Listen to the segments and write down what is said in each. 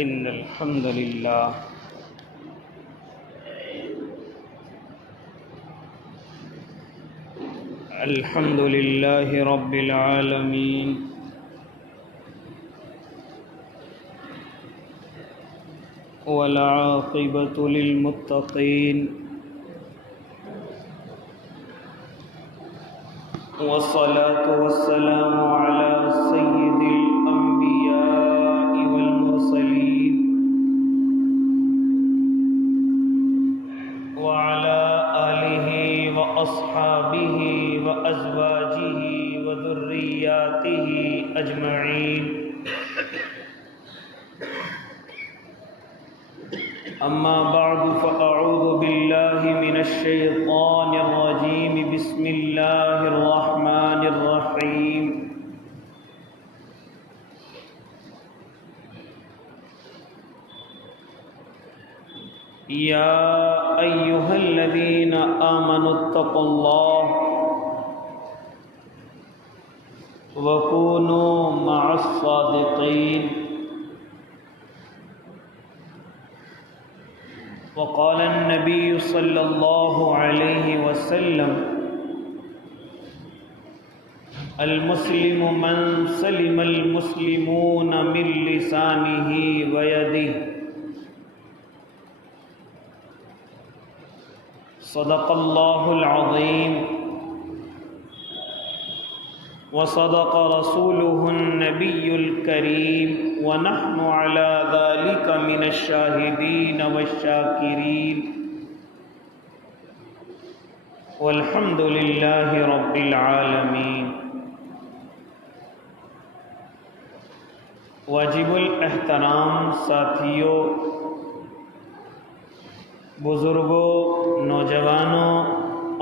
إن الحمد لله رب العالمين والعاقبة للمتقين والصلاة والسلام على سيد الأنبياء والمرسلين وعلى آله وأصحابه وأزواجه وذرياته أجمعين أما بعد فأعوذ بالله من الشيطان الرجيم بسم الله الرحمن الرحيم يا أيها الذين آمنوا اتقوا الله وكونوا مع الصادقين وقال النبي صلى الله عليه وسلم المسلم من سلم المسلمون من لسانه ويده صدق الله العظيم وصدق رسوله النبي الكريم ونحن على ذلك من الشاهدين والشاكرين والحمد لله رب العالمين واجب الاحترام ساتھیوں، بزرگوں، نوجوانوں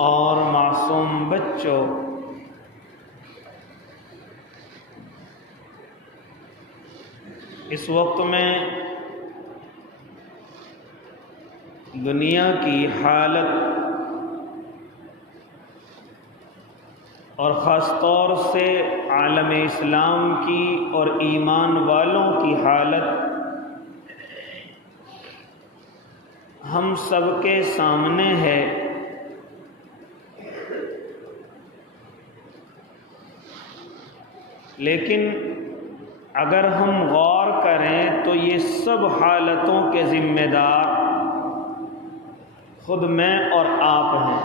اور معصوم بچوں، اس وقت میں دنیا کی حالت اور خاص طور سے عالم اسلام کی اور ایمان والوں کی حالت ہم سب کے سامنے ہے۔ لیکن اگر ہم غور کریں تو یہ سب حالتوں کے ذمہ دار خود میں اور آپ ہیں۔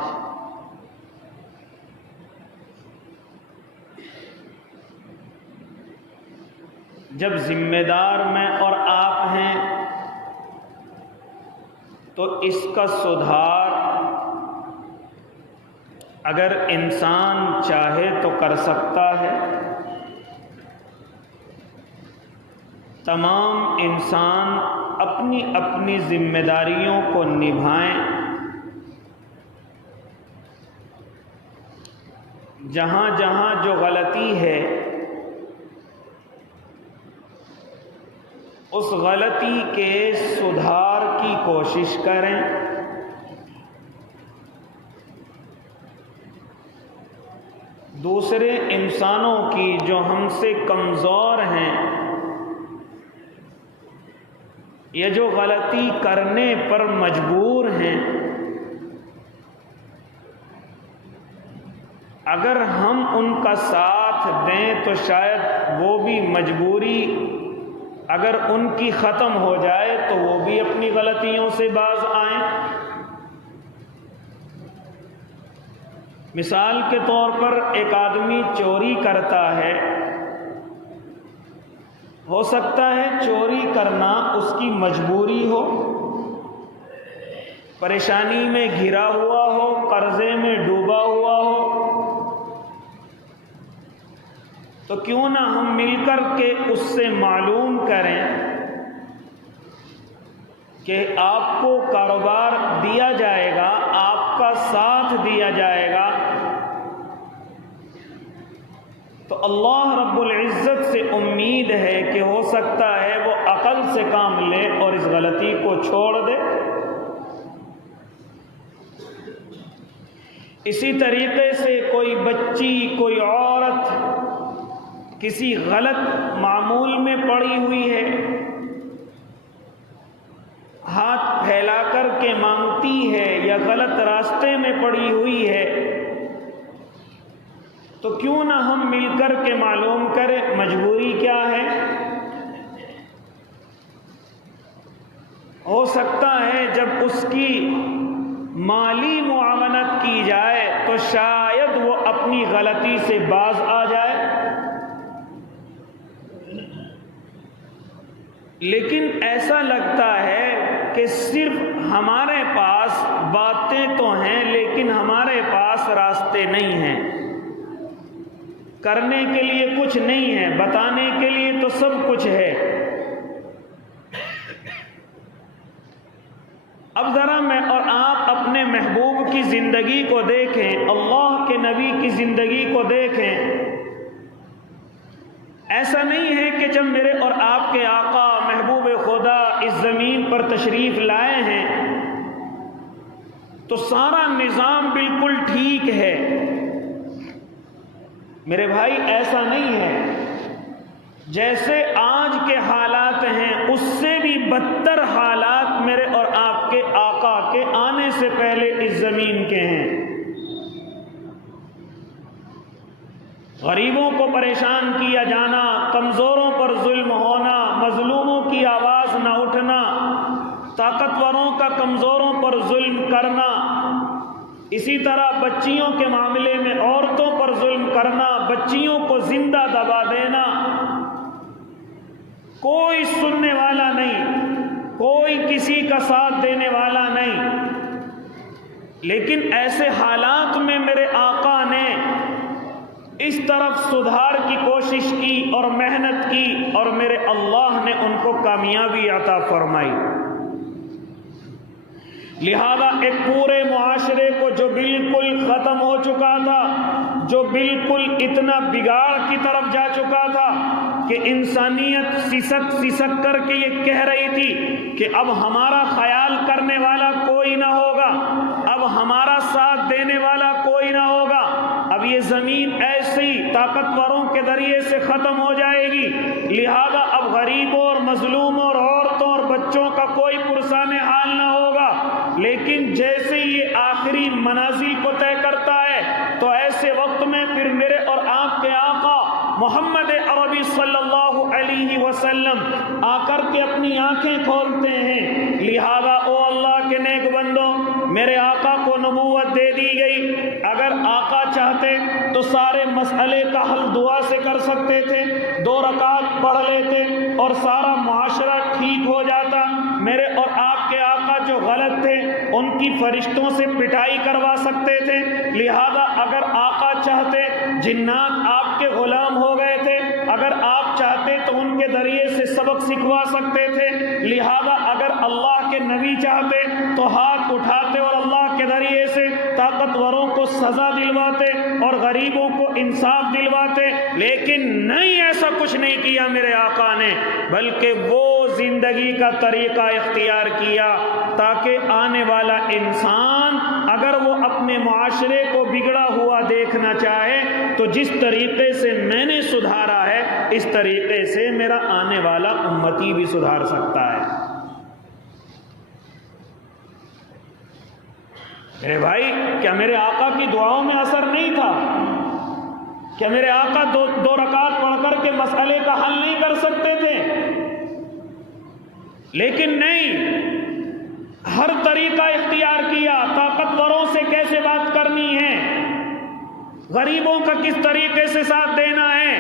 جب ذمہ دار میں اور آپ ہیں تو اس کا سدھار اگر انسان چاہے تو کر سکتا ہے۔ تمام انسان اپنی اپنی ذمہ داریوں کو نبھائیں، جہاں جہاں جو غلطی ہے اس غلطی کے سدھار کی کوشش کریں۔ دوسرے انسانوں کی جو ہم سے کمزور ہیں، یہ جو غلطی کرنے پر مجبور ہیں، اگر ہم ان کا ساتھ دیں تو شاید وہ بھی مجبوری اگر ان کی ختم ہو جائے تو وہ بھی اپنی غلطیوں سے باز آئیں۔ مثال کے طور پر ایک آدمی چوری کرتا ہے، ہو سکتا ہے چوری کرنا اس کی مجبوری ہو، پریشانی میں گھرا ہوا ہو، قرضے میں ڈوبا ہوا ہو، تو کیوں نہ ہم مل کر کے اس سے معلوم کریں کہ آپ کو کاروبار دیا جائے گا، آپ کا ساتھ دیا جائے گا، تو اللہ رب العزت سے امید ہے کہ ہو سکتا ہے وہ عقل سے کام لے اور اس غلطی کو چھوڑ دے۔ اسی طریقے سے کوئی بچی، کوئی عورت کسی غلط معمول میں پڑی ہوئی ہے، ہاتھ پھیلا کر کے مانگتی ہے یا غلط راستے میں پڑی ہوئی ہے، تو کیوں نہ ہم مل کر کے معلوم کریں مجبوری کیا ہے؟ ہو سکتا ہے جب اس کی مالی معاونت کی جائے تو شاید وہ اپنی غلطی سے باز آ جائے، لیکن ایسا لگتا ہے کہ صرف ہمارے پاس باتیں تو ہیں لیکن ہمارے پاس راستے نہیں ہیں، کرنے کے لیے کچھ نہیں ہے، بتانے کے لیے تو سب کچھ ہے۔ اب ذرا میں اور آپ اپنے محبوب کی زندگی کو دیکھیں، اللہ کے نبی کی زندگی کو دیکھیں۔ ایسا نہیں ہے کہ جب میرے اور آپ کے آقا محبوب خدا اس زمین پر تشریف لائے ہیں تو سارا نظام بالکل ٹھیک ہے۔ میرے بھائی ایسا نہیں ہے، جیسے آج کے حالات ہیں اس سے بھی بدتر حالات میرے اور آپ کے آقا کے آنے سے پہلے اس زمین کے ہیں۔ غریبوں کو پریشان کیا جانا، کمزوروں پر ظلم ہونا، مظلوموں کی آواز نہ اٹھنا، طاقتوروں کا کمزوروں پر ظلم کرنا، اسی طرح بچیوں کے معاملے میں عورتوں پر ظلم کرنا، بچیوں کو زندہ دبا دینا، کوئی سننے والا نہیں، کوئی کسی کا ساتھ دینے والا نہیں۔ لیکن ایسے حالات میں میرے آقا نے اس طرف سدھار کی کوشش کی اور محنت کی، اور میرے اللہ نے ان کو کامیابی عطا فرمائی۔ لہذا ایک پورے معاشرے کو جو بالکل ختم ہو چکا تھا، جو بالکل اتنا بگاڑ کی طرف جا چکا تھا کہ انسانیت سسک سسک کر کے یہ کہہ رہی تھی کہ اب ہمارا خیال کرنے والا کوئی نہ ہوگا، اب ہمارا ساتھ دینے والا کوئی نہ ہوگا، اب یہ زمین ایسی طاقتوروں کے ذریعے سے ختم ہو جائے گی، لہذا اب غریبوں اور مظلوموں اور عورتوں اور بچوں کا کوئی پرسان حال نہ ہوگا۔ لیکن جیسے یہ آخری منازل کو طے کرتا ہے تو ایسے وقت میں پھر میرے اور آپ کے آقا محمد عربی صلی اللہ علیہ وسلم آ کر کے اپنی آنکھیں کھولتے ہیں۔ لہذا او اللہ کے نیک بندوں، میرے آقا کو نبوت دے دی گئی، اگر آقا چاہتے تو سارے مسئلے کا حل دعا سے کر سکتے تھے، 2 رکعت پڑھ لیتے اور سارا معاشرہ ٹھیک ہو جاتا۔ میرے اور آپ کے آقا جو غلط تھے ان کی فرشتوں سے پٹائی کروا سکتے تھے، لہذا اگر آقا چاہتے جنات آپ کے غلام ہو گئے تھے، اگر آپ چاہتے تو ان کے ذریعے سے سبق سکھوا سکتے تھے، لہذا اگر اللہ کے نبی چاہتے تو ہاتھ اٹھاتے اور اللہ کے ذریعے سے طاقتوروں کو سزا دلواتے اور غریبوں کو انصاف دلواتے، لیکن نہیں، ایسا کچھ نہیں کیا میرے آقا نے، بلکہ وہ زندگی کا طریقہ اختیار کیا تاکہ آنے والا انسان اگر وہ اپنے معاشرے کو بگڑا ہوا دیکھنا چاہے تو جس طریقے سے میں نے سدھارا ہے اس طریقے سے میرا آنے والا امتی بھی سدھار سکتا ہے۔ میرے بھائی، کیا میرے آقا کی دعاؤں میں اثر نہیں تھا؟ کیا میرے آقا دو رکعت پڑھ کر کے مسئلے کا حل نہیں کر سکتے تھے؟ لیکن نہیں، ہر طریقہ اختیار کیا، طاقتوروں سے کیسے بات کرنی ہے، غریبوں کا کس طریقے سے ساتھ دینا ہے،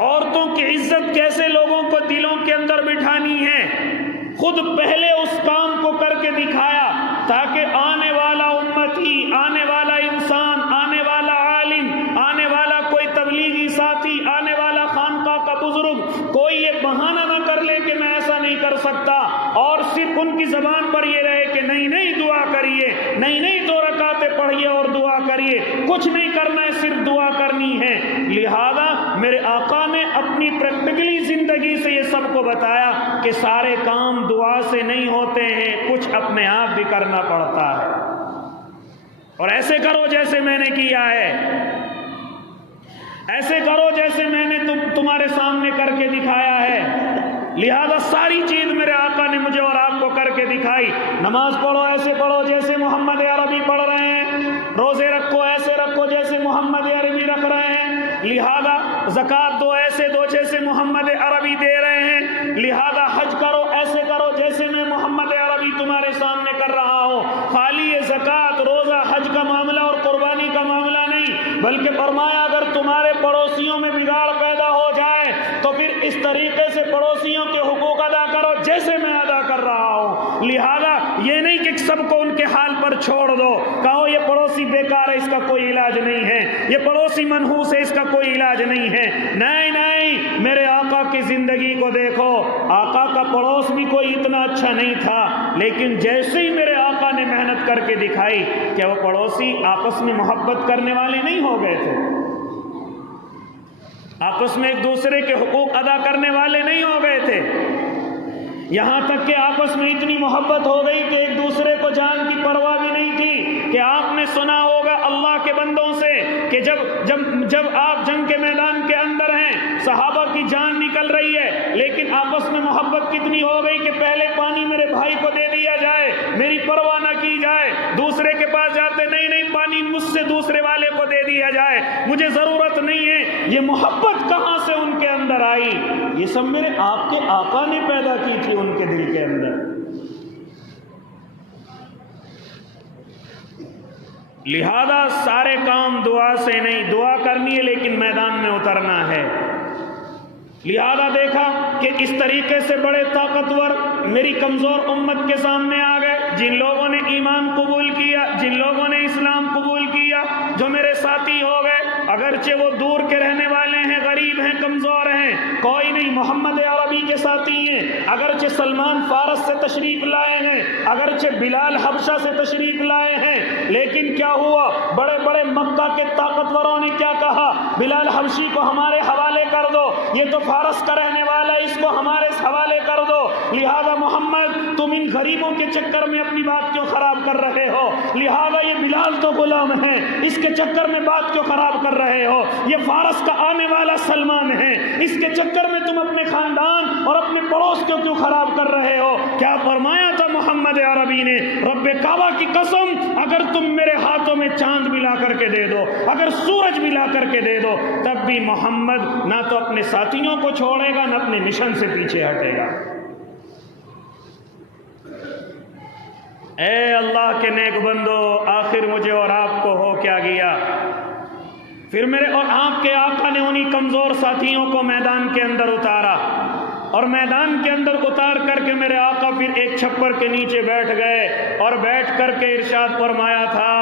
عورتوں کی عزت کیسے لوگوں کو دلوں کے اندر بٹھانی ہے، خود پہلے اس کام کو کر کے دکھایا تاکہ آنے والا امتی، آنے والا انسان، آنے والا عالم، آنے والا کوئی تبلیغی ساتھی، آنے والا خانقاہ کا بزرگ کوئی یہ بہانہ نہ کر لے کہ میں ایسا نہیں کر سکتا، اور صرف ان کی زبان پر یہ رہے کہ نہیں نہیں دعا کریے، نہیں نہیں 2 رکعتیں پڑھیے اور دعا کریے، کچھ نہیں کرنا ہے، صرف دعا کرنی ہے۔ لہذا میرے آقا نے اپنی پریکٹیکلی زندگی سے یہ سب کو بتایا کہ سارے کام دعا سے نہیں ہوتے ہیں، کچھ اپنے آپ بھی کرنا پڑتا ہے، اور ایسے کرو جیسے میں نے کیا ہے، ایسے کرو جیسے میں نے تمہارے سامنے کر کے دکھایا ہے۔ لہذا ساری چیز میرے آقا نے مجھے اور آپ کو کر کے دکھائی، نماز پڑھو ایسے پڑھو جیسے محمد عربی پڑھ رہے ہیں، روزے رکھو ایسے رکھو جیسے محمد عربی رکھ رہے ہیں، لہذا زکوٰۃ دو ایسے دو جیسے محمد عربی دے رہے ہیں، لہذا حج کرو ایسے کرو جیسے میں محمد عربی تمہارے سامنے کر رہا ہوں۔ خالی یہ زکوٰۃ روزہ حج کا معاملہ اور قربانی کا معاملہ نہیں، بلکہ فرمایا اگر تمہارے پڑوسیوں میں بگاڑ پیدا ہو جائے تو پھر اس طریقے سے پڑوسیوں کے حقوق ادا کرو جیسے میں ادا کر رہا ہوں۔ لہذا یہ نہیں کہ سب کو ان کے حال پر چھوڑ دو، کہو یہ پڑوسی بیکار ہے اس کا کوئی علاج نہیں ہے، یہ پڑوسی منحوس ہے اس کا کوئی علاج نہیں ہے، نہیں نہیں، میرے آقا کی زندگی کو دیکھو، آقا کا پڑوس بھی کوئی اتنا اچھا نہیں تھا، لیکن جیسے ہی میرے آقا نے محنت کر کے دکھائی کہ وہ پڑوسی آپس میں محبت کرنے والے نہیں ہو گئے تھے، آپس میں ایک دوسرے کے حقوق ادا کرنے والے نہیں ہو گئے تھے، یہاں تک کہ آپس میں اتنی محبت ہو گئی کہ ایک دوسرے کو جان کی پرواہ بھی نہیں تھی کہ آپ نے سنا ہوگا اللہ کے بندوں سے کہ جب آپ جنگ کے میدان کے اندر ہیں، صحابہ کی جان نکل رہی ہے، لیکن آپس میں محبت کتنی ہو گئی کہ پہلے پانی میرے بھائی کو دے دیا جائے، میری پرواہ نہ کی جائے، دوسرے کے پاس جاتے نہیں نہیں پانی مجھ سے دوسرے والے کو دے دیا جائے، مجھے ضرورت نہیں ہے۔ یہ محبت کہاں سے ان کے اندر آئی؟ یہ سب میرے آپ کے آقا نے پیدا کی تھی ان کے دل کے اندر۔ لہذا سارے کام دعا سے نہیں، دعا کرنی ہے لیکن میدان میں اترنا ہے۔ لہذا دیکھا کہ اس طریقے سے بڑے طاقتور میری کمزور امت کے سامنے آ گئے، جن لوگوں نے ایمان قبول کیا، جن لوگوں نے اسلام قبول کیا، جو میرے ساتھی ہو گئے، اگرچہ وہ دور کے رہنے والے ہیں، غریب ہیں، کمزور ہیں، کوئی نہیں، محمد عربی کے ساتھی ہیں، اگرچہ سلمان فارس سے تشریف لائے ہیں، اگرچہ بلال حبشہ سے تشریف لائے ہیں، لیکن کیا ہوا؟ بڑے بڑے مکہ کے طاقتوروں نے کیا کہا؟ بلال حبشی کو ہمارے حوالے کر دو، یہ تو فارس کا رہنے والا ہے، اس کو ہمارے حوالے کر دو۔ لہذا محمد تم ان غریبوں کے چکر میں اپنی بات کیوں خراب کر رہے ہو؟ لہذا یہ بلال تو غلام ہے، اس کے چکر میں بات کیوں خراب کر رہے ہو؟ یہ فارس کا آنے والا سلمان ہے، اس کے چکر میں تم اپنے خاندان اور اپنے پڑوس کو کیوں خراب کر رہے ہو؟ کیا فرمایا تھا محمد عربی نے؟ رب کعبہ کی قسم، اگر تم میرے ہاتھوں میں چاند بھی لا کر کے دے دو، اگر سورج بھی لا کر کے دے دو، تب بھی محمد نہ تو اپنے ساتھیوں کو چھوڑے گا نہ اپنے مشن سے پیچھے ہٹے گا۔ اے اللہ کے نیک بندو، آخر مجھے اور آپ کو ہو کیا گیا؟ پھر میرے اور آپ کے آقا نے انہی کمزور ساتھیوں کو میدان کے اندر اتارا، اور میدان کے اندر اتار کر کے میرے آقا پھر ایک چھپر کے نیچے بیٹھ گئے، اور بیٹھ کر کے ارشاد فرمایا تھا،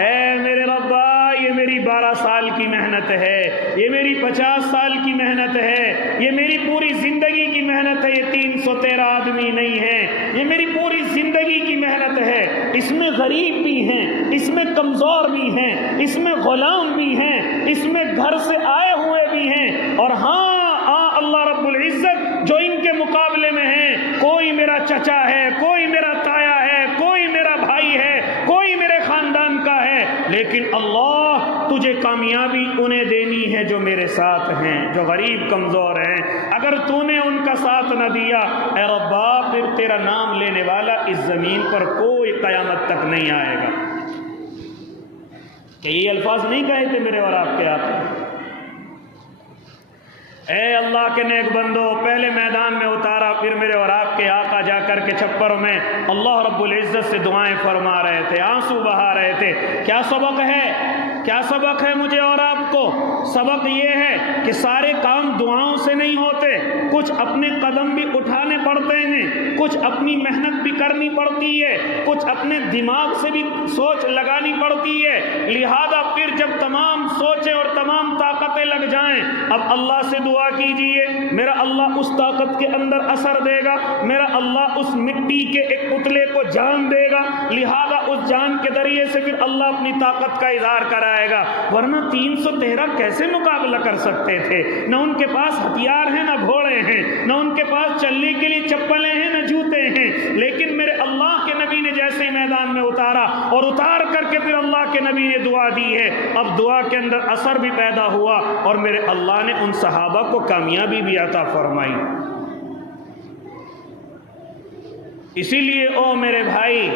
اے میرے ربا، یہ میری 12 سال کی محنت ہے، یہ میری 50 سال کی محنت ہے، یہ میری پوری زندگی کی محنت ہے، یہ 313 آدمی نہیں ہے، یہ میری پوری زندگی کی محنت ہے، اس میں غریب بھی ہیں، اس میں کمزور بھی ہیں، اس میں غلام بھی ہیں، اس میں گھر سے آئے ہوئے بھی ہیں، اور ہاں اللہ رب العزت جو ان کے مقابلے میں ہیں، کوئی میرا چچا ہے، کوئی میرا تایا ہے، کوئی میرا بھائی ہے، کوئی میرے خاندان کا ہے، لیکن اللہ تجھے کامیابی انہیں دینی ہے جو میرے ساتھ ہیں، جو غریب کمزور ہیں، اگر تو نے ان کا ساتھ نہ دیا، اے ربا، پھر تیرا نام لینے والا اس زمین پر کوئی قیامت تک نہیں آئے گا۔ کہ یہ الفاظ نہیں کہے تھے میرے اور آپ کے آقا؟ اے اللہ کے نیک بندو، پہلے میدان میں اتارا، پھر میرے اور آپ کے آقا جا کر کے چھپر میں اللہ رب العزت سے دعائیں فرما رہے تھے، آنسو بہا رہے تھے۔ کیا سبق ہے؟ کیا سبق ہے مجھے اور آپ کو؟ سبق یہ ہے کہ سارے کام دعاؤں سے نہیں ہوتے، کچھ اپنے قدم بھی اٹھانے پڑتے ہیں، کچھ اپنی محنت بھی کرنی پڑتی ہے، کچھ اپنے دماغ سے بھی سوچ لگانی پڑتی ہے۔ لہذا پھر جب تمام سوچیں اور تمام طاقتیں لگ جائیں، اب اللہ سے دعا کیجئے، میرا اللہ اس طاقت کے اندر اثر دے گا، میرا اللہ اس مٹی کے ایک پتلے کو جان دے گا، لہذا اس جان کے ذریعے سے پھر اللہ اپنی طاقت کا اظہار کرائے گا، ورنہ 313 کیسے مقابلہ کر سکتے تھے؟ نہ ان کے پاس ہتھیار ہیں، نہ گھوڑے ہیں، نہ ان کے پاس چلنے کے لیے چپلیں ہیں، نہ جوتے ہیں، لیکن میرے اللہ کے نبی نے جیسے ہی میدان میں اتارا، اور اتار کر کے پھر اللہ کے نبی نے دعا دی ہے، اب دعا کے اندر اثر بھی پیدا ہوا، اور میرے اللہ نے ان صحابہ کو کامیابی بھی عطا فرمائی۔ اسی لیے او میرے بھائی،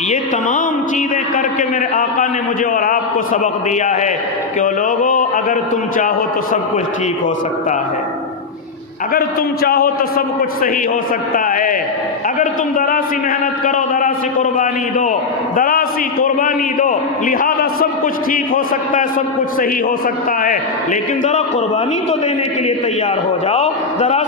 یہ تمام چیزیں کر کے میرے آقا نے مجھے اور آپ کو سبق دیا ہے کہ او لوگو، اگر تم چاہو تو سب کچھ ٹھیک ہو سکتا ہے، اگر تم چاہو تو سب کچھ صحیح ہو سکتا ہے، اگر تم ذرا سی محنت کرو، ذرا سی قربانی دو، ذرا سی قربانی دو، لہذا سب کچھ ٹھیک ہو سکتا ہے، سب کچھ صحیح ہو سکتا ہے، لیکن ذرا قربانی تو دینے کے لیے تیار ہو جاؤ، ذرا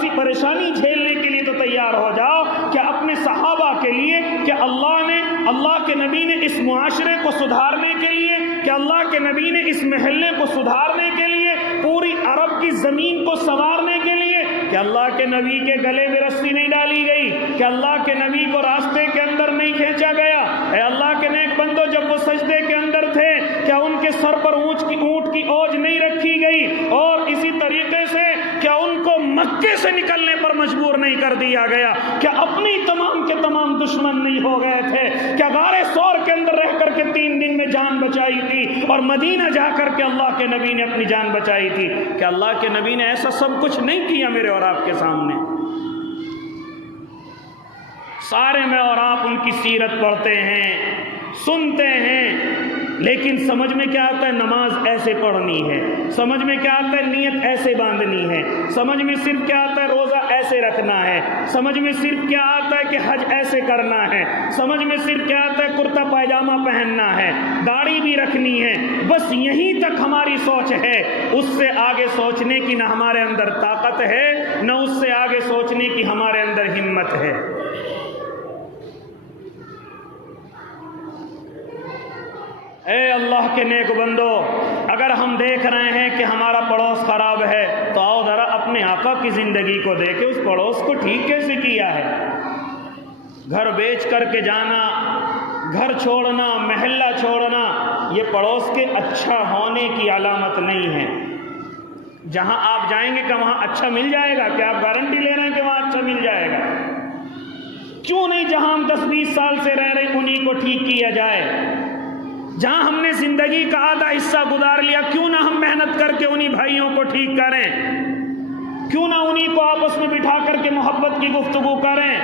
سی پریشانی جھیلنے کے لیے تو تیار ہو جاؤ۔ کہ اپنے صحابہ کے لیے، کہ اللہ کے نبی نے اس معاشرے کو سدھارنے کے لیے، کہ اللہ کے نبی نے اس محلے کو سدھارنے کے لیے، پوری عرب کی زمین کو سنوارنے کے لیے، کہ اللہ کے نبی کے گلے میں رسی نہیں ڈالی گئی، کہ اللہ کے نبی کو راستے کے اندر نہیں کھینچا گیا۔ اے اللہ کے نیک بندو، جب وہ سجدے کے اندر تھے، کیا ان کے سر پر اونٹ کی اوج نہیں رکھی گئی؟ اور اسی طریقے سے کیا ان کو مکے سے نکلنے پر مجبور نہیں کر دیا گیا؟ کیا اپنی تمام کے تمام دشمن نہیں ہو گئے تھے؟ کیا غار ثور کے اندر رہ کر کے 3 دن میں جان بچائی تھی، اور مدینہ جا کر کے اللہ کے نبی نے اپنی جان بچائی تھی؟ کہ اللہ کے نبی نے ایسا سب کچھ نہیں کیا میرے اور آپ کے سامنے؟ سارے میں اور آپ ان کی سیرت پڑھتے ہیں، سنتے ہیں، لیکن سمجھ میں کیا آتا ہے؟ نماز ایسے پڑھنی ہے، سمجھ میں کیا آتا ہے؟ نیت ایسے باندھنی ہے، سمجھ میں صرف کیا آتا ہے؟ روزہ ایسے رکھنا ہے، سمجھ میں صرف کیا آتا ہے کہ حج ایسے کرنا ہے، سمجھ میں صرف کیا آتا ہے؟ کرتا پائجامہ پہننا ہے، داڑھی بھی رکھنی ہے، بس یہیں تک ہماری سوچ ہے۔ اس سے آگے سوچنے کی نہ ہمارے اندر طاقت ہے، نہ اس سے آگے سوچنے کی ہمارے اندر ہمت ہے۔ اے اللہ کے نیک بندو، اگر ہم دیکھ رہے ہیں کہ ہمارا پڑوس خراب ہے، تو آؤ ذرا اپنے آقا کی زندگی کو دیکھیں، اس پڑوس کو ٹھیک کیسے کیا ہے؟ گھر بیچ کر کے جانا، گھر چھوڑنا، محلہ چھوڑنا، یہ پڑوس کے اچھا ہونے کی علامت نہیں ہے۔ جہاں آپ جائیں گے کہ وہاں اچھا مل جائے گا؟ کیا آپ گارنٹی لے رہے ہیں کہ وہاں اچھا مل جائے گا؟ کیوں نہیں جہاں ہم 10-20 سال سے رہ رہے انہیں کو ٹھیک کیا جائے؟ جہاں ہم نے زندگی کا آدھا حصہ گزار لیا، کیوں نہ ہم محنت کر کے انہی بھائیوں کو ٹھیک کریں؟ کیوں نہ انہی کو آپس میں بٹھا کر کے محبت کی گفتگو کریں؟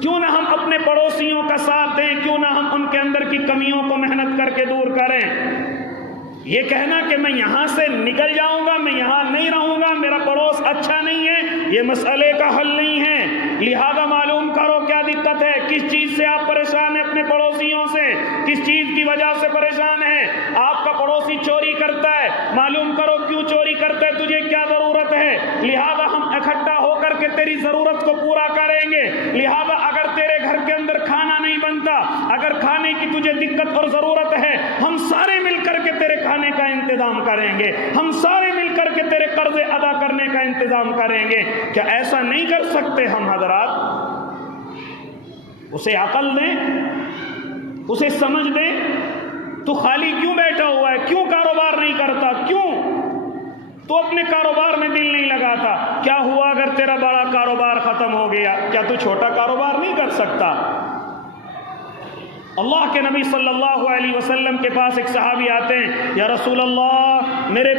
کیوں نہ ہم اپنے پڑوسیوں کا ساتھ دیں؟ کیوں نہ ہم ان کے اندر کی کمیوں کو محنت کر کے دور کریں؟ یہ کہنا کہ میں یہاں سے نکل جاؤں گا، میں یہاں نہیں رہوں گا، میرا پڑوس اچھا نہیں ہے، یہ مسئلے کا حل نہیں ہے۔ لہذا معلوم کرو کیا دقت ہے، کس چیز سے آپ پریشان ہیں اپنے پڑوسیوں سے، کس چیز کی وجہ سے پریشان ہیں؟ آپ کا پڑوسی چوری کرتا ہے، معلوم کرو کیوں چوری کرتا ہے، تجھے کیا ضرورت ہے؟ لہذا ہم اکٹھا ہو کر کے تیری ضرورت کو پورا کریں گے۔ لہذا اگر تیرے گھر کے اندر کھانا نہیں بنتا، اگر کھانے کی تجھے دقت اور ضرورت ہے، ہم سارے مل کر کے تیرے کھانے کا انتظام کریں گے، ہم سارے مل کر کے تیرے قرضے ادا کرنے کا انتظام کریں گے۔ کیا ایسا نہیں کر سکتے ہم حضرات؟ اسے عقل دیں، اسے سمجھ دیں۔ تو خالی کیوں بیٹھا ہوا ہے؟ کیوں کاروبار نہیں کرتا؟ کیوں تو اپنے کاروبار میں دل نہیں لگاتا؟ کیا ہوا اگر تیرا بڑا کاروبار ختم ہو گیا؟ کیا تو چھوٹا کاروبار نہیں کر سکتا؟ اللہ کے نبی صلی اللہ علیہ وسلم کے پاس ایک صحابی آتے ہیں، یا رسول اللہ، میرے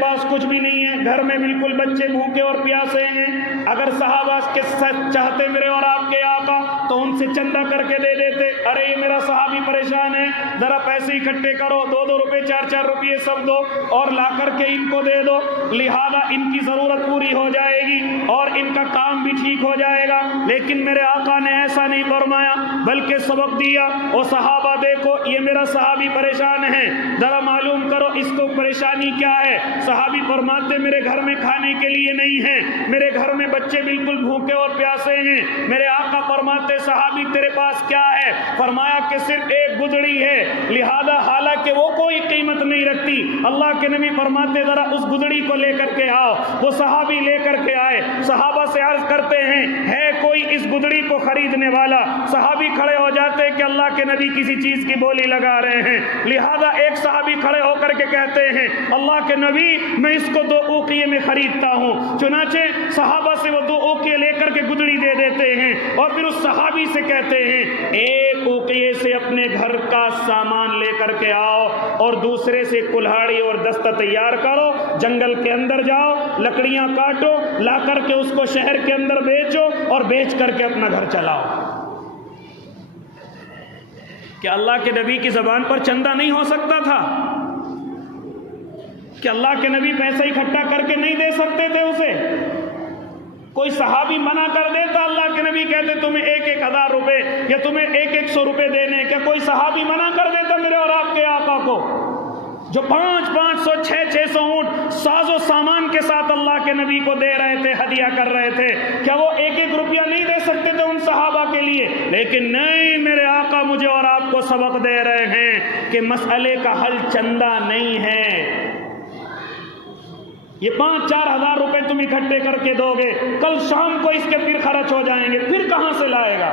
پاس کچھ بھی نہیں ہے، گھر میں بالکل بچے بھوکے اور پیاسے ہیں، اگر صحابہ کے چاہتے میرے اور آپ کے آقا تو ان سے چندہ کر کے دے دیتے۔ ارے یہ میرا صحابی پریشان ہے، ذرا پیسے اکٹھے کرو، 2 روپے 4 روپے سب دو اور لا کر کے ان کو دے دو، لہذا ان کی ضرورت پوری ہو جائے گی اور ان کا کام بھی ٹھیک ہو جائے گا۔ لیکن میرے آقا نے ایسا نہیں فرمایا، بلکہ سبق دیا، او صحابہ دیکھو یہ میرا صحابی پریشان ہے، ذرا معلوم کرو اس کو پریشانی کیا ہے۔ صحابی فرماتے میرے گھر میں کھانے کے لیے نہیں ہے، میرے گھر میں بچے بالکل بھوکے اور پیاسے ہیں۔ میرے آقا فرماتے صحابی تیرے پاس کیا ہے؟ فرمایا کہ صرف ایک گدڑی ہے، لہذا حالانکہ وہ کوئی قیمت نہیں رکھتی، اللہ کے نبی فرماتے ذرا اس گدڑی کو لے کر کے آؤ۔ وہ صحابی لے کر کے آئے، صحابہ سے عرض کرتے ہیں ہے کوئی اس گدڑی کو خریدنے والا؟ صحابی کھڑے ہو جاتے کہ اللہ کے نبی کسی چیز کی بولی لگا رہے ہیں، لہذا ایک صحابی کھڑے ہو کر کے کہتے ہیں اللہ کے نبی میں اس کو 2 اوقیے میں خریدتا ہوں۔ چنانچہ صحابہ سے وہ 2 اوقیے لے کر کے گدڑی دے دیتے ہیں اور پھر اس صحابی سے کہتے ہیں 1 اوقیے سے اپنے گھر کا سامان لے کر کے آؤ اور دوسرے سے کلہاڑی اور دستہ تیار کرو، جنگل کے اندر جاؤ، لکڑیاں کاٹو، لا کر کے اس کو شہر کے اندر بیچو اور بیچ بیچ کر کے اپنا گھر چلاؤ۔ کہ اللہ کے نبی کی زبان پر چندہ نہیں ہو سکتا تھا؟ کہ اللہ کے نبی پیسہ اکٹھا کر کے نہیں دے سکتے تھے اسے؟ کوئی صحابی منع کر دیتا، اللہ کے نبی کہتے تمہیں 1,000 روپے یا تمہیں 100 روپے دینے، کیا کوئی صحابی منع کر دیتا میرے اور آپ کے آقا کو؟ جو 500 600 اونٹ ساز و سامان کے ساتھ اللہ کے نبی کو دے رہے تھے، ہدیہ کر رہے تھے، کیا وہ 1 روپیہ نہیں دے سکتے تھے ان صحابہ کے لیے؟ لیکن نہیں، میرے آقا مجھے اور آپ کو سبق دے رہے ہیں کہ مسئلے کا حل چندہ نہیں ہے۔ یہ 5-4 ہزار روپے تم اکٹھے کر کے دو گے، کل شام کو اس کے پھر خرچ ہو جائیں گے، پھر کہاں سے لائے گا؟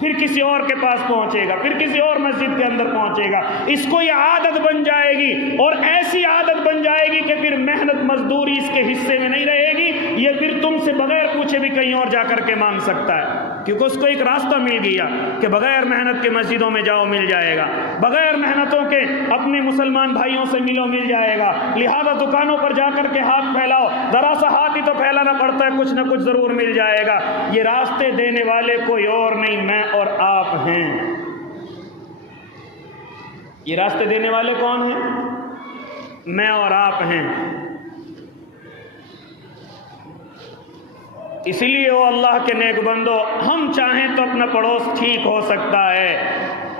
پھر کسی اور کے پاس پہنچے گا، پھر کسی اور مسجد کے اندر پہنچے گا۔ اس کو یہ عادت بن جائے گی، اور ایسی عادت بن جائے گی کہ پھر محنت مزدوری اس کے حصے میں نہیں رہے گی، یہ پھر تم سے بغیر پوچھے بھی کہیں اور جا کر کے مانگ سکتا ہے، کیونکہ اس کو ایک راستہ مل گیا کہ بغیر محنت کے مسجدوں میں جاؤ مل جائے گا، بغیر محنتوں کے اپنے مسلمان بھائیوں سے ملو مل جائے گا، لہذا دکانوں پر جا کر کے ہاتھ پھیلاؤ، ذرا سا ہاتھ ہی تو پھیلانا پڑتا ہے، کچھ نہ کچھ ضرور مل جائے گا۔ یہ راستے دینے والے کوئی اور نہیں، میں اور آپ ہیں۔ یہ راستے دینے والے کون ہیں؟ میں اور آپ ہیں۔ اسی لیے وہ اللہ کے نیک بندو، ہم چاہیں تو اپنا پڑوس ٹھیک ہو سکتا ہے۔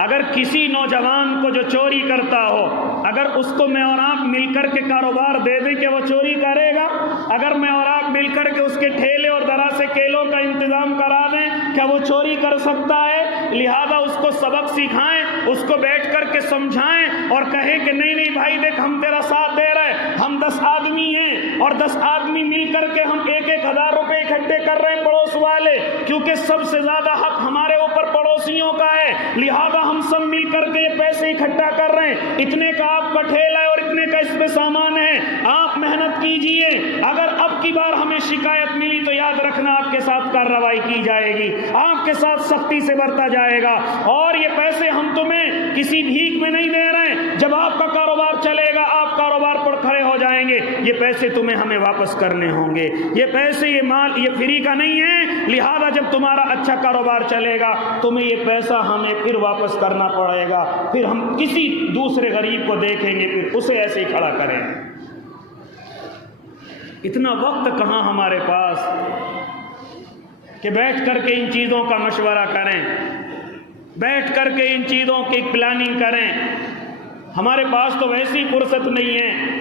اگر کسی نوجوان کو جو چوری کرتا ہو، اگر اس کو میں اور آپ مل کر کے کاروبار دے دیں کہ وہ چوری کرے گا، اگر میں اور آپ مل کر کے اس کے ٹھیلے اور ذرا سے کیلوں کا انتظام کرا دیں، کیا وہ چوری کر سکتا ہے؟ لہذا اس کو سبق سکھائیں، اس کو بیٹھ کر کے سمجھائیں اور کہیں کہ نہیں نہیں بھائی دیکھ، ہم تیرا ساتھ دے رہے ہیں، ہم 10 آدمی ہیں اور 10 آدمی مل کر کے ہم 1,000 روپے اکٹھے کر رہے ہیں پڑوس والے، کیونکہ سب سے زیادہ حق ہمارے اوپر پڑوسیوں کا ہے، لہذا ہم سب مل کر کے یہ پیسے اکٹھا کر رہے ہیں، اتنے کا آپ کا ٹھیلا ہے اور اتنے کا اس میں سامان ہے، آپ محنت کیجئے، اگر اب کی بار ہمیں شکایت ملی تو یاد رکھنا آپ کے ساتھ کارروائی کی جائے گی، آپ کے ساتھ سختی سے برتا جائے گا، اور یہ پیسے ہم تمہیں کسی بھیک میں نہیں دے رہے ہیں، جب آپ کا کاروبار چلے گا، آپ کاروبار پر کھڑے ہو جائیں گے، یہ پیسے تمہیں ہمیں واپس کرنے ہوں گے، یہ پیسے یہ مال یہ فری کا نہیں ہے، لہذا جب تمہارا اچھا کاروبار چلے گا تمہیں یہ پیسہ ہمیں پھر واپس کرنا پڑے گا، پھر ہم کسی دوسرے غریب کو دیکھیں گے پھر اسے ایسے ہی کھڑا کریں۔ اتنا وقت کہاں ہمارے پاس کہ بیٹھ کر کے ان چیزوں کا مشورہ کریں، بیٹھ کر کے ان چیزوں کی پلاننگ کریں۔ ہمارے پاس تو ویسی فرصت نہیں ہے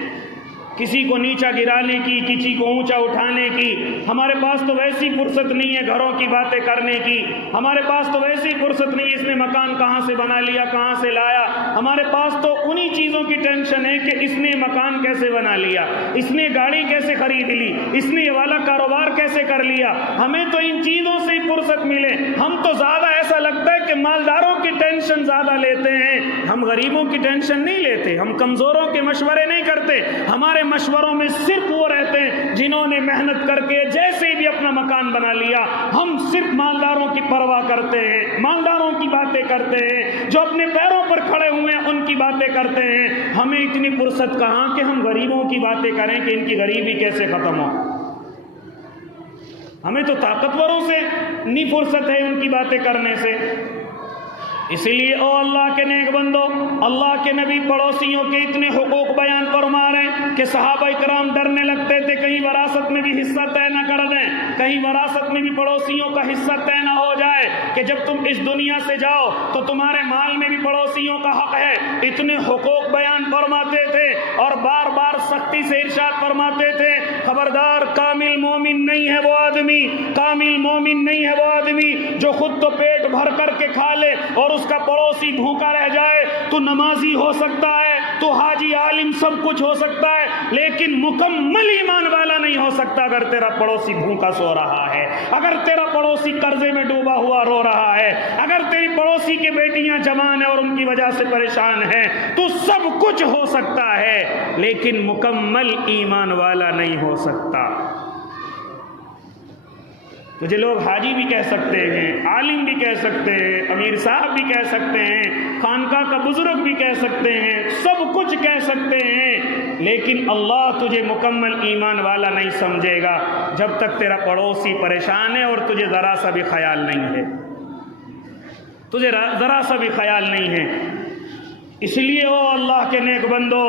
کسی کو نیچا گرانے کی، کسی کو اونچا اٹھانے کی، ہمارے پاس تو ویسی فرصت نہیں ہے گھروں کی باتیں کرنے کی، ہمارے پاس تو ویسی فرصت نہیں ہے اس نے مکان کہاں سے بنا لیا، کہاں سے لایا، ہمارے پاس تو انہی چیزوں کی ٹینشن ہے کہ اس نے مکان کیسے بنا لیا، اس نے گاڑی کیسے خرید لی، اس نے یہ والا کاروبار کیسے کر لیا۔ ہمیں تو ان چیزوں سے ہی فرصت ملے، ہم تو زیادہ ایسا لگتا ہے کہ مالداروں کی ٹینشن زیادہ لیتے ہیں، ہم غریبوں کی ٹینشن نہیں لیتے، ہم کمزوروں کے مشورے نہیں کرتے، ہمارے مشوروں میں صرف وہ رہتے ہیں جنہوں نے محنت کر کے جیسے بھی اپنا مکان بنا لیا۔ ہم صرف مالداروں کی پرواہ کرتے ہیں، مالداروں کی باتیں کرتے ہیں، جو اپنے پیروں پر کھڑے ہوئے ہیں ان کی باتیں کرتے ہیں۔ ہمیں اتنی فرصت کہاں کہ ہم غریبوں کی باتیں کریں کہ ان کی غریبی کیسے ختم ہو۔ ہمیں تو طاقتوروں سے نہیں فرصت ہے ان کی باتیں کرنے سے۔ اسی لیے او اللہ کے نیک بندو، اللہ کے نبی پڑوسیوں کے اتنے حقوق بیان فرما رہے ہیں کہ صحابہ کرام ڈرنے لگتے تھے کہیں وراثت میں بھی حصہ طے نہ کر دیں، کہیں وراثت میں بھی پڑوسیوں کا حصہ طے نہ ہو جائے کہ جب تم اس دنیا سے جاؤ تو تمہارے مال میں بھی پڑوسیوں کا حق ہے۔ اتنے حقوق بیان فرماتے تھے اور بار بار سختی سے ارشاد فرماتے تھے، خبردار کامل مومن نہیں ہے وہ آدمی، کامل مومن نہیں ہے وہ آدمی جو خود تو پیٹ بھر کر کے کھا لے اور اس کا پڑوسی بھوکا رہ جائے۔ تو نمازی ہو سکتا ہے، تو حاجی عالم سب کچھ ہو سکتا ہے، لیکن مکمل ایمان والا نہیں ہو سکتا اگر تیرا پڑوسی بھوکا سو رہا ہے، اگر تیرا پڑوسی قرضے میں ڈوبا ہوا رو رہا ہے، اگر تیری پڑوسی کی بیٹیاں جوان ہیں اور ان کی وجہ سے پریشان ہیں۔ تو سب کچھ ہو سکتا ہے لیکن مکمل ایمان والا نہیں ہو سکتا۔ تجھے لوگ حاجی بھی کہہ سکتے ہیں، عالم بھی کہہ سکتے ہیں، امیر صاحب بھی کہہ سکتے ہیں، خانقاہ کا بزرگ بھی کہہ سکتے ہیں، سب کچھ کہہ سکتے ہیں، لیکن اللہ تجھے مکمل ایمان والا نہیں سمجھے گا جب تک تیرا پڑوسی پریشان ہے اور تجھے ذرا سا بھی خیال نہیں ہے، تجھے ذرا سا بھی خیال نہیں ہے۔ اس لیے او اللہ کے نیک بندو،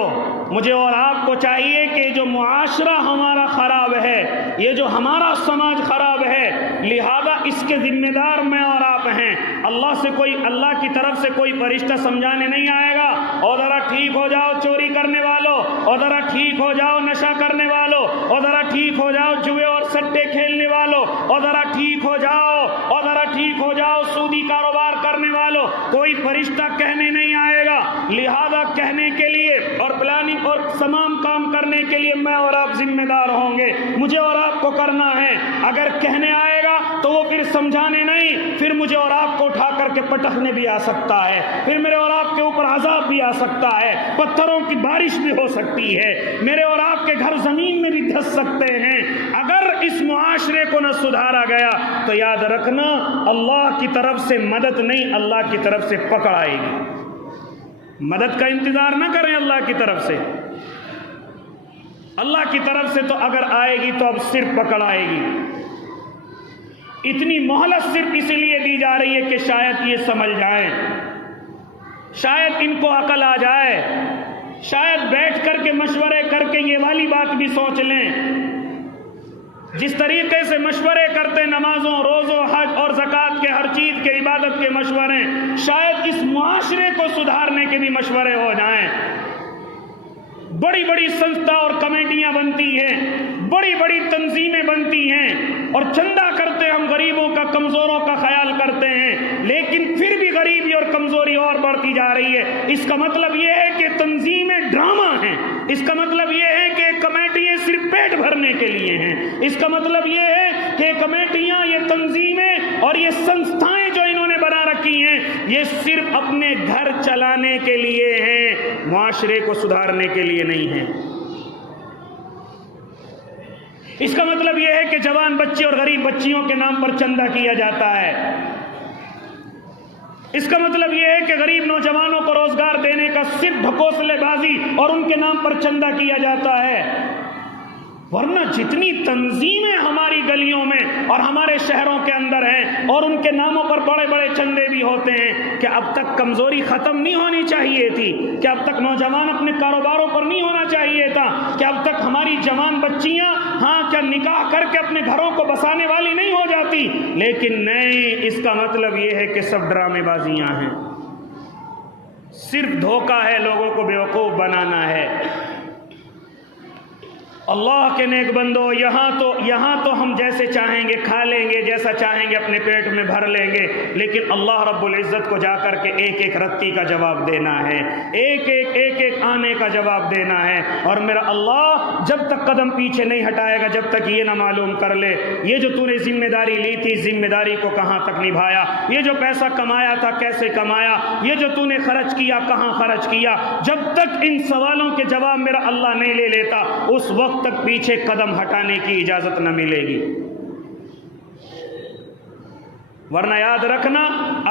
مجھے اور آپ کو چاہیے کہ جو معاشرہ ہمارا خراب ہے، یہ جو ہمارا سماج خراب ہے، لہذا اس کے ذمہ دار میں اور آپ ہیں۔ اللہ کی طرف سے کوئی فرشتہ سمجھانے نہیں آئے گا اور ذرا ٹھیک ہو جاؤ چوری کرنے والوں، اور ذرا ٹھیک ہو جاؤ نشہ کرنے والوں، اور ذرا ٹھیک ہو جاؤ جوئے اور سٹے کھیلنے والوں، اور ذرا ٹھیک ہو جاؤ، اور ذرا ٹھیک ہو جاؤ سودی کاروبار کرنے والوں۔ کوئی فرشتہ کہنے نہیں آئے گا۔ لہذا کہنے کے لیے اور پلاننگ اور تمام کام کرنے کے لیے میں اور آپ ذمہ دار ہوں گے، مجھے اور آپ کو کرنا ہے۔ اگر کہنے آئے گا تو وہ پھر سمجھانے نہیں، پھر مجھے اور آپ کو اٹھا کر کے پٹکنے بھی آ سکتا ہے، پھر میرے اور آپ کے اوپر عذاب بھی آ سکتا ہے، پتھروں کی بارش بھی ہو سکتی ہے، میرے اور آپ کے گھر زمین میں بھی دھس سکتے ہیں۔ اگر اس معاشرے کو نہ سدھارا گیا تو یاد رکھنا اللہ کی طرف سے مدد نہیں، اللہ کی طرف سے پکڑ آئے گی۔ مدد کا انتظار نہ کریں اللہ کی طرف سے، اللہ کی طرف سے تو اگر آئے گی تو اب صرف پکڑ آئے گی۔ اتنی مہلت صرف اس لیے دی جا رہی ہے کہ شاید یہ سمجھ جائیں، شاید ان کو عقل آ جائے، شاید بیٹھ کر کے مشورے کر کے یہ والی بات بھی سوچ لیں۔ جس طریقے سے مشورے کرتے نمازوں، روزوں، حج اور زکوٰۃ کے ہر چیز کے عبادت کے مشورے، شاید اس معاشرے کو سدھارنے کے بھی مشورے ہو جائیں۔ بڑی بڑی سنستھا اور کمیٹیاں بنتی ہیں، بڑی بڑی تنظیمیں بنتی ہیں اور چندہ کرتے ہم غریبوں کا، کمزوروں کا خیال کرتے ہیں، لیکن پھر بھی غریبی اور کمزوری اور بڑھتی جا رہی ہے۔ اس کا مطلب یہ ہے کہ تنظیمیں ڈرامہ ہیں، اس کا مطلب یہ ہے کہ کمیٹیاں صرف پیٹ بھرنے کے لیے ہیں، اس کا مطلب یہ ہے کہ کمیٹیاں، یہ تنظیمیں اور یہ سنستھائیں جو انہوں نے بنا رکھی ہیں، یہ صرف اپنے گھر چلانے کے لیے ہیں، معاشرے کو سدھارنے کے لیے نہیں ہیں۔ اس کا مطلب یہ ہے کہ جوان بچے اور غریب بچیوں کے نام پر چندہ کیا جاتا ہے، اس کا مطلب یہ ہے کہ غریب نوجوانوں کو روزگار دینے کا صرف ڈھکوسلے بازی اور ان کے نام پر چندہ کیا جاتا ہے۔ ورنہ جتنی تنظیمیں ہماری گلیوں میں اور ہمارے شہروں کے اندر ہیں اور ان کے ناموں پر بڑے بڑے چندے بھی ہوتے ہیں، کہ اب تک کمزوری ختم نہیں ہونی چاہیے تھی؟ کہ اب تک نوجوان اپنے کاروباروں پر نہیں ہونا چاہیے تھا؟ کہ اب تک ہماری جوان بچیاں کیا نکاح کر کے اپنے گھروں کو بسانے والی نہیں ہو جاتی؟ لیکن نہیں، اس کا مطلب یہ ہے کہ سب ڈرامے بازیاں ہیں، صرف دھوکہ ہے، لوگوں کو بیوقوف بنانا ہے۔ اللہ کے نیک بندو، یہاں تو ہم جیسے چاہیں گے کھا لیں گے، جیسا چاہیں گے اپنے پیٹ میں بھر لیں گے، لیکن اللہ رب العزت کو جا کر کے ایک ایک رتی کا جواب دینا ہے، ایک ایک آنے کا جواب دینا ہے۔ اور میرا اللہ جب تک قدم پیچھے نہیں ہٹائے گا، جب تک یہ نہ معلوم کر لے یہ جو تو نے ذمہ داری لی تھی، ذمہ داری کو کہاں تک نبھایا، یہ جو پیسہ کمایا تھا کیسے کمایا، یہ جو تو نے خرچ کیا کہاں خرچ کیا، جب تک ان سوالوں کے جواب میرا اللہ نہیں لے لیتا، اس وقت تک پیچھے قدم ہٹانے کی اجازت نہ ملے گی۔ ورنہ یاد رکھنا،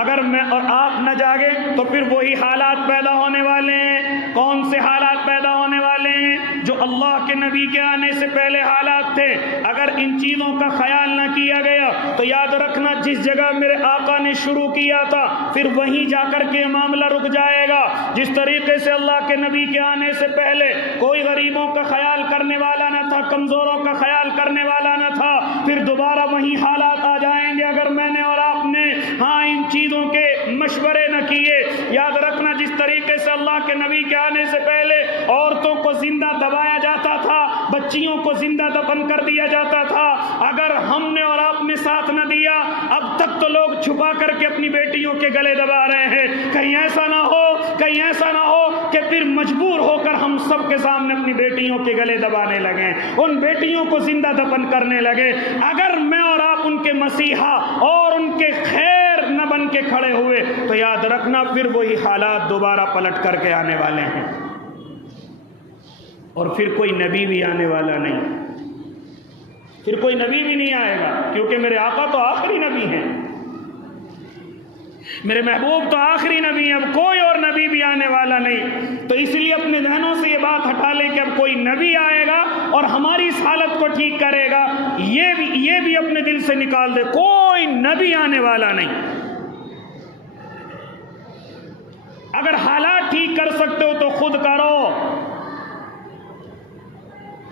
اگر میں اور آپ نہ جاگے تو پھر وہی حالات پیدا ہونے والے ہیں۔ کون سے حالات پیدا ہونے والے ہیں؟ جو اللہ کے نبی کے آنے سے پہلے حالات تھے۔ اگر ان چیزوں کا خیال نہ کیا گیا تو یاد رکھنا، جس جگہ میرے آقا نے شروع کیا تھا پھر وہیں جا کر کے معاملہ رک جائے گا۔ جس طریقے سے اللہ کے نبی کے آنے سے پہلے کوئی غریبوں کا خیال کرنے والا نہ تھا، کمزوروں کا خیال کرنے والا نہ تھا، پھر دوبارہ وہی حالات آ جائیں گے اگر میں نے اور آپ نے ان چیزوں کے مشورے نہ کیے۔ یاد رکھنا، جس طریقے سے اللہ کے نبی کے آنے سے پہلے عورتوں کو زندہ دبایا جاتا تھا، بچیوں کو زندہ دفن کر دیا جاتا تھا، اگر ہم نے اور آپ نے ساتھ نہ دیا، اب تک تو لوگ چھپا کر کے اپنی بیٹیوں کے گلے دبا رہے ہیں۔ کہیں ایسا نہ ہو کہ پھر مجبور ہو کر ہم سب کے سامنے اپنی بیٹیوں کے گلے دبانے لگیں، ان بیٹیوں کو زندہ دفن کرنے لگے۔ اگر میں اور آپ ان کے مسیحا اور ان کے خیر نہ بن کے کھڑے ہوئے تو یاد رکھنا، پھر وہی حالات دوبارہ پلٹ کر کے آنے والے ہیں، اور پھر کوئی نبی بھی آنے والا نہیں، پھر کوئی نبی بھی نہیں آئے گا، کیونکہ میرے آقا تو آخری نبی ہیں۔ میرے محبوب تو آخری نبی ہیں، اب کوئی اور نبی بھی آنے والا نہیں، تو اس لیے اپنے ذہنوں سے یہ بات ہٹا لیں کہ اب کوئی نبی آئے گا اور ہماری اس حالت کو ٹھیک کرے گا، یہ بھی اپنے دل سے نکال دے، کوئی نبی آنے والا نہیں۔ اگر حالات ٹھیک کر سکتے ہو تو خود کرو،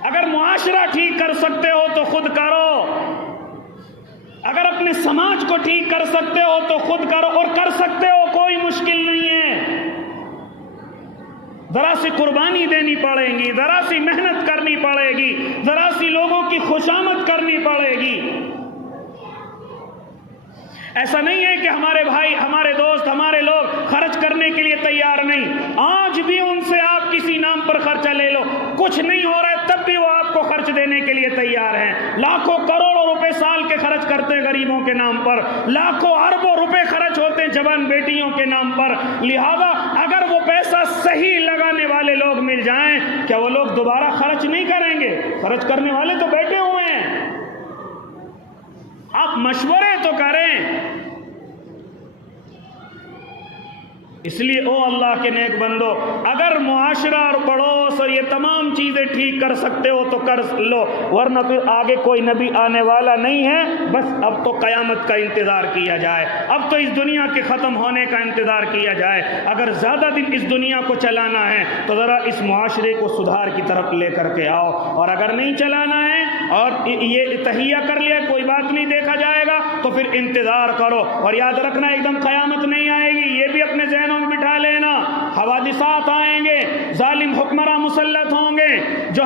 اگر معاشرہ ٹھیک کر سکتے ہو تو خود کرو، اگر اپنے سماج کو ٹھیک کر سکتے ہو تو خود کرو، اور کر سکتے ہو، کوئی مشکل نہیں ہے۔ ذرا سی قربانی دینی پڑے گی، ذرا سی محنت کرنی پڑے گی، ذرا سی لوگوں کی خوشامد کرنی پڑے گی۔ ایسا نہیں ہے کہ ہمارے بھائی، ہمارے دوست، ہمارے لوگ خرچ کرنے کے لیے تیار نہیں، آج بھی ان سے آپ کسی نام پر خرچہ لے لو، کچھ نہیں ہو رہا ہے تب بھی وہ آپ کو خرچ دینے کے لیے تیار ہیں، لاکھوں کروڑوں روپے سال کے خرچ کرتے ہیں غریبوں کے نام پر، لاکھوں اربوں روپے خرچ ہوتے ہیں جوان بیٹیوں کے نام پر۔ لہذا اگر وہ پیسہ صحیح لگانے والے لوگ مل جائیں، کیا وہ لوگ دوبارہ خرچ نہیں کریں گے؟ خرچ کرنے والے تو بیٹھے ہوئے ہیں، آپ مشورے تو کریں۔ اس لیے او اللہ کے نیک بندو، اگر معاشرہ اور پڑوس اور یہ تمام چیزیں ٹھیک کر سکتے ہو تو کر لو، ورنہ پھر آگے کوئی نبی آنے والا نہیں ہے، بس اب تو قیامت کا انتظار کیا جائے، اب تو اس دنیا کے ختم ہونے کا انتظار کیا جائے۔ اگر زیادہ دن اس دنیا کو چلانا ہے تو ذرا اس معاشرے کو سدھار کی طرف لے کر کے آؤ، اور اگر نہیں چلانا ہے اور یہ تہیہ کر لیا کوئی بات نہیں دیکھا جائے گا تو پھر انتظار کرو، اور یاد رکھنا ایک دم قیامت نہیں آئے گی، یہ بھی اپنے ذہنوں میں بٹھا لینا۔ حوادثات آئیں گے، ظالم حکمراں مسلط ہوں گے جو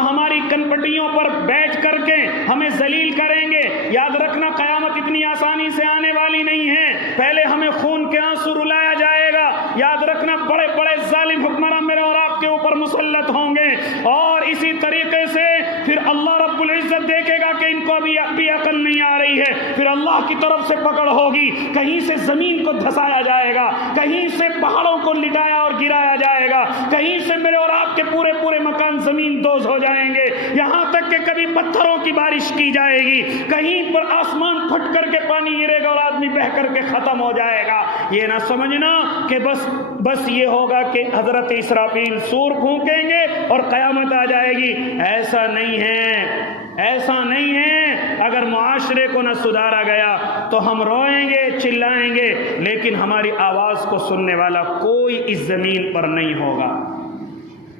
ہماری کنپٹیوں پر بیٹھ کر کے ہمیں ذلیل کریں گے۔ یاد رکھنا قیامت اتنی آسانی سے آنے والی نہیں ہے، پہلے ہمیں خون کے آنسو رلایا جائے گا۔ یاد رکھنا بڑے بڑے ظالم حکمراں میرے اور آپ کے اوپر مسلط ہوں گے، اور اسی طریقے سے پھر اللہ رب العزت دیکھے گا کہ ان کو ابھی عقل نہیں آ رہی ہے، پھر اللہ کی طرف سے پکڑ ہوگی، کہیں سے زمین کو دھسایا جائے گا، کہیں سے پہاڑوں کو لٹایا اور گرایا جائے گا، کہیں سے میرے اور آپ کے پورے پورے مکان زمین دوز ہو جائیں گے، یہاں تک کہ کبھی پتھروں کی بارش کی جائے گی، کہیں پر آسمان پھٹ کر کے پانی گرے گا اور آدمی بہہ کر کے ختم ہو جائے گا۔ یہ نہ سمجھنا کہ بس یہ ہوگا کہ حضرت اسرافیل سور پھونکیں گے اور قیامت آ جائے گی، ایسا نہیں ہے، ایسا نہیں ہے۔ اگر معاشرے کو نہ سدھارا گیا تو ہم روئیں گے، چلائیں گے، لیکن ہماری آواز کو سننے والا کوئی اس زمین پر نہیں ہوگا۔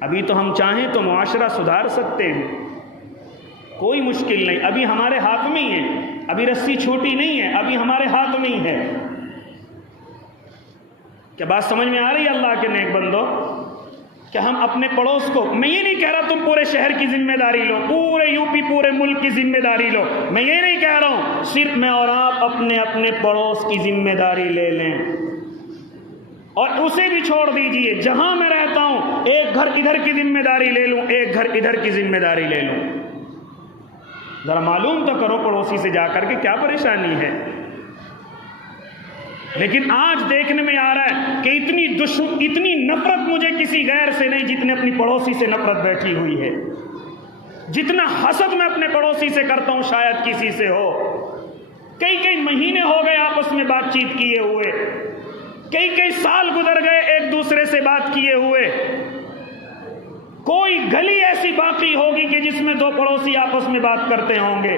ابھی تو ہم چاہیں تو معاشرہ سدھار سکتے ہیں، کوئی مشکل نہیں، ابھی ہمارے ہاتھ میں ہی ہے، ابھی رسی چھوٹی نہیں ہے، ابھی ہمارے ہاتھ میں ہی ہے۔ کیا بات سمجھ میں آ رہی ہے اللہ کے نیک بندو؟ کہ ہم اپنے پڑوس کو، میں یہ نہیں کہہ رہا تم پورے شہر کی ذمہ داری لو، پورے یو پی پورے ملک کی ذمہ داری لو، میں یہ نہیں کہہ رہا ہوں، صرف میں اور آپ اپنے پڑوس کی ذمہ داری لے لیں، اور اسے بھی چھوڑ دیجئے۔ جہاں میں رہتا ہوں ایک گھر ادھر کی ذمہ داری لے لوں، ایک گھر ادھر کی ذمہ داری لے لوں، ذرا معلوم تو کرو پڑوسی سے جا کر کے کیا پریشانی ہے۔ لیکن آج دیکھنے میں آ رہا ہے کہ اتنی نفرت مجھے کسی غیر سے نہیں جتنے اپنی پڑوسی سے نفرت بیٹھی ہوئی ہے، جتنا حسد میں اپنے پڑوسی سے کرتا ہوں شاید کسی سے ہو۔ کئی مہینے ہو گئے آپس میں بات چیت کیے ہوئے، کئی سال گزر گئے ایک دوسرے سے بات کیے ہوئے، کوئی گلی ایسی باقی ہوگی کہ جس میں دو پڑوسی آپس میں بات کرتے ہوں گے،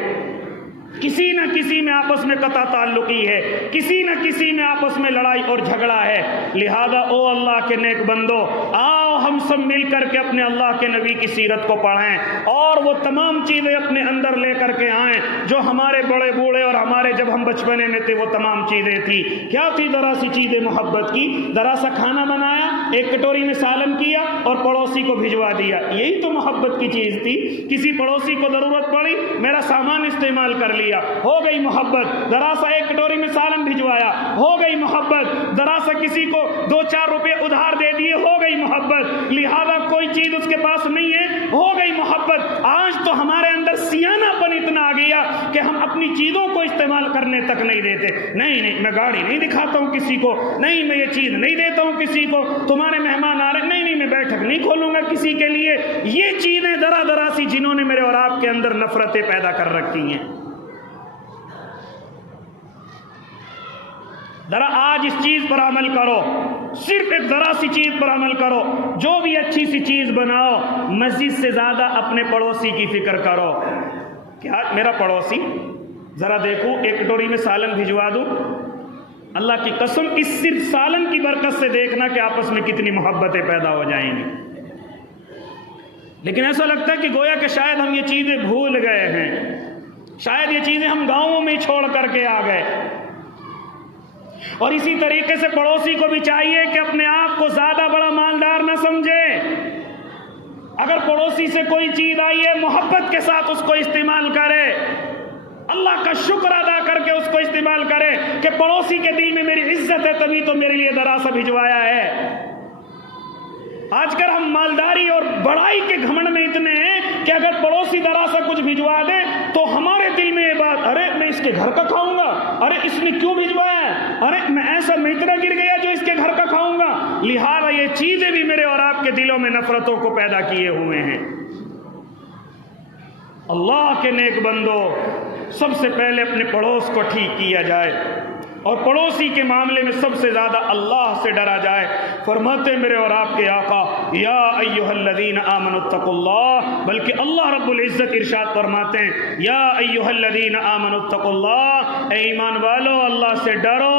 کسی نہ کسی میں آپس میں قطع تعلقی ہے، کسی نہ کسی میں آپس میں لڑائی اور جھگڑا ہے۔ لہذا او اللہ کے نیک بندو، آؤ ہم سب مل کر کے اپنے اللہ کے نبی کی سیرت کو پڑھیں اور وہ تمام چیزیں اپنے اندر لے کر کے آئیں جو ہمارے بڑے بوڑھے اور ہمارے جب ہم بچپنے میں تھے وہ تمام چیزیں تھی۔ کیا تھی؟ ذرا سی چیزیں محبت کی، ذرا سا کھانا بنایا، ایک کٹوری میں سالن کیا اور پڑوسی کو بھجوا دیا، یہی تو محبت کی چیز تھی۔ کسی پڑوسی کو ضرورت پڑی، میرا سامان استعمال کر لیا، ہو گئی محبت۔ ذرا سا ایک کٹوری میں سالن بھجوایا، ہو گئی محبت۔ ذرا سا کسی کو 2-4 روپے ادھار دے دیے، ہو گئی محبت۔ لہذا کوئی چیز اس کے پاس نہیں ہے، ہو گئی محبت۔ آج تو ہمارے اندر سیانہ پن اتنا آ گیا کہ ہم اپنی چیزوں کو استعمال کرنے تک نہیں دیتے۔ نہیں میں گاڑی نہیں دکھاتا ہوں کسی کو، نہیں میں یہ چیز نہیں دیتا ہوں کسی کو، تمہارے مہمان آ رہے، نہیں میں بیٹھک نہیں کھولوں گا کسی کے لیے۔ یہ چیزیں ذرا سی جنہوں نے میرے اور آپ کے اندر نفرتیں پیدا کر رکھی ہیں۔ ذرا آج اس چیز پر عمل کرو، صرف ایک ذرا سی چیز پر عمل کرو، جو بھی اچھی سی چیز بناؤ، مزید سے زیادہ اپنے پڑوسی کی فکر کرو. کیا میرا پڑوسی ذرا دیکھو ایک کٹوری میں سالن بھجوا دوں، اللہ کی قسم اس صرف سالن کی برکت سے دیکھنا کہ آپس میں کتنی محبتیں پیدا ہو جائیں گی. لیکن ایسا لگتا ہے کہ گویا کہ شاید ہم یہ چیزیں بھول گئے ہیں، شاید یہ چیزیں ہم گاؤں میں چھوڑ کر کے آ گئے. اور اسی طریقے سے پڑوسی کو بھی چاہیے کہ اپنے آپ کو زیادہ بڑا مالدار نہ سمجھے. اگر پڑوسی سے کوئی چیز آئی ہے محبت کے ساتھ اس کو استعمال کرے، اللہ کا شکر ادا کر کے اس کو استعمال کرے کہ پڑوسی کے دل میں میری عزت ہے تبھی تو میرے لیے ذرا سا بھجوایا ہے. آج کل ہم مالداری اور بڑائی کے گھمنڈ میں اتنے ہیں کہ اگر پڑوسی ذرا سا کچھ بھجوا دے تو ہمارے دل میں یہ بات، ارے میں اس کے گھر کا کھاؤں گا، ارے اس نے کیوں بھجوایا ہے، ارے میں ایسا میں اتنا گر گیا جو اس کے گھر کا کھاؤں گا. لہذا یہ چیزیں بھی میرے اور آپ کے دلوں میں نفرتوں کو پیدا کیے ہوئے ہیں. اللہ کے نیک بندو، سب سے پہلے اپنے پڑوس کو ٹھیک کیا جائے اور پڑوسی کے معاملے میں سب سے زیادہ اللہ سے ڈرا جائے. فرماتے میرے اور آپ کے آقا یا ایھا الذین آمنوا اتقوا اللہ، بلکہ اللہ رب العزت ارشاد فرماتے ہیں یا ایھا الذین آمنوا اتقوا اللہ، اے ایمان والو اللہ سے ڈرو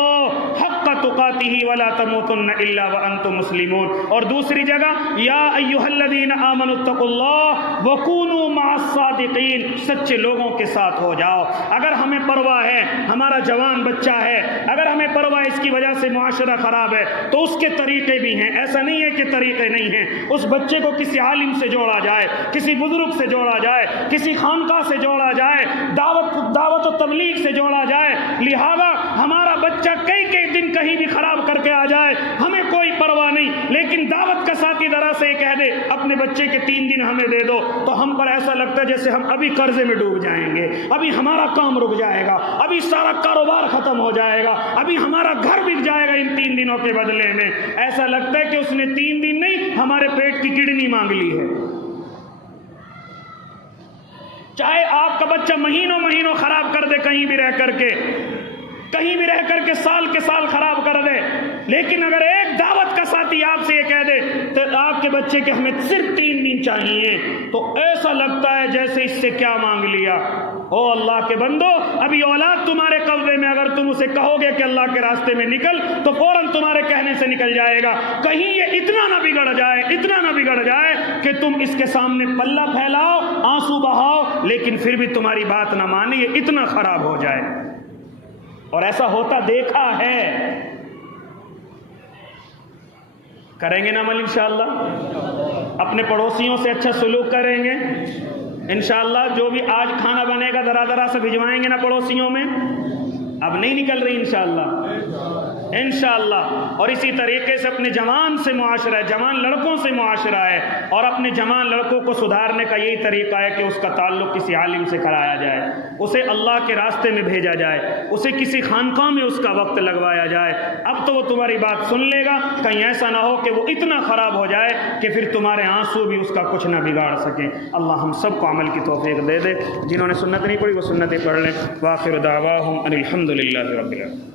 حق تقاتہ ولا تموتن الا وانتم مسلمون. اور دوسری جگہ یا ایھا الذین آمنوا اتقوا اللہ وکونوا مع الصادقین، سچے لوگوں کے ساتھ ہو جاؤ. اگر ہمیں پرواہ ہے ہمارا جوان بچہ ہے، اگر ہمیں پرواہ اس کی وجہ سے معاشرہ خراب ہے تو اس کے طریقے بھی ہیں، ایسا نہیں ہے کہ طریقے نہیں ہیں. اس بچے کو کسی عالم سے جوڑا جائے، کسی بزرگ سے جوڑا جائے، کسی خانقاہ سے جوڑا جائے، دعوت و تبلیغ سے جوڑا جائے. لہذا ہمارا بچہ کئی دن کہیں بھی خراب کر کے آ جائے ہمیں کوئی پرواہ نہیں، لیکن دعوت کا ساتھی ذرا سے یہ کہہ دے اپنے بچے کے 3 دن ہمیں دے دو تو ہم پر ایسا لگتا ہے جیسے ہم ابھی قرضے میں ڈوب جائیں گے، ابھی ہمارا کام رک جائے گا، ابھی سارا کاروبار ختم ہو جائے گا، ابھی ہمارا گھر بک جائے گا ان 3 دنوں کے بدلے میں. ایسا لگتا ہے کہ اس نے 3 دن نہیں ہمارے پیٹ کی کڈنی مانگ لی ہے. چاہے آپ کا بچہ مہینوں خراب کر دے، کہیں بھی رہ کر کے سال کے سال خراب کر دے، لیکن اگر ایک دعوت کا ساتھی آپ سے یہ کہہ دے تو آپ کے بچے کے ہمیں صرف 3 دن چاہیے، تو ایسا لگتا ہے جیسے اس سے کیا مانگ لیا. او اللہ کے بندو، ابھی اولاد تمہارے قبضے میں، اگر تم اسے کہو گے کہ اللہ کے راستے میں نکل تو فوراً تمہارے کہنے سے نکل جائے گا. کہیں یہ اتنا نہ بگڑ جائے کہ تم اس کے سامنے پلہ پھیلاؤ، آنسو بہاؤ، لیکن پھر بھی تمہاری بات نہ مانے، یہ اتنا خراب ہو جائے. اور ایسا ہوتا دیکھا ہے. کریں گے نا عمل انشاءاللہ؟ اپنے پڑوسیوں سے اچھا سلوک کریں گے انشاءاللہ. جو بھی آج کھانا بنے گا ذرا سے بھجوائیں گے نا پڑوسیوں میں. اب نہیں نکل رہی انشاءاللہ. اور اسی طریقے سے اپنے جوان سے معاشرہ ہے، جوان لڑکوں سے معاشرہ ہے، اور اپنے جوان لڑکوں کو سدھارنے کا یہی طریقہ ہے کہ اس کا تعلق کسی عالم سے کرایا جائے، اسے اللہ کے راستے میں بھیجا جائے، اسے کسی خانقاہ میں اس کا وقت لگوایا جائے. اب تو وہ تمہاری بات سن لے گا، کہیں ایسا نہ ہو کہ وہ اتنا خراب ہو جائے کہ پھر تمہارے آنسو بھی اس کا کچھ نہ بگاڑ سکیں. اللہ ہم سب کو عمل کی توفیق دے دے. جنہوں نے سنت نہیں پڑھی وہ سنتیں پڑھ لیں. وآخر دعواہم ان الحمد للہ رب العالمین.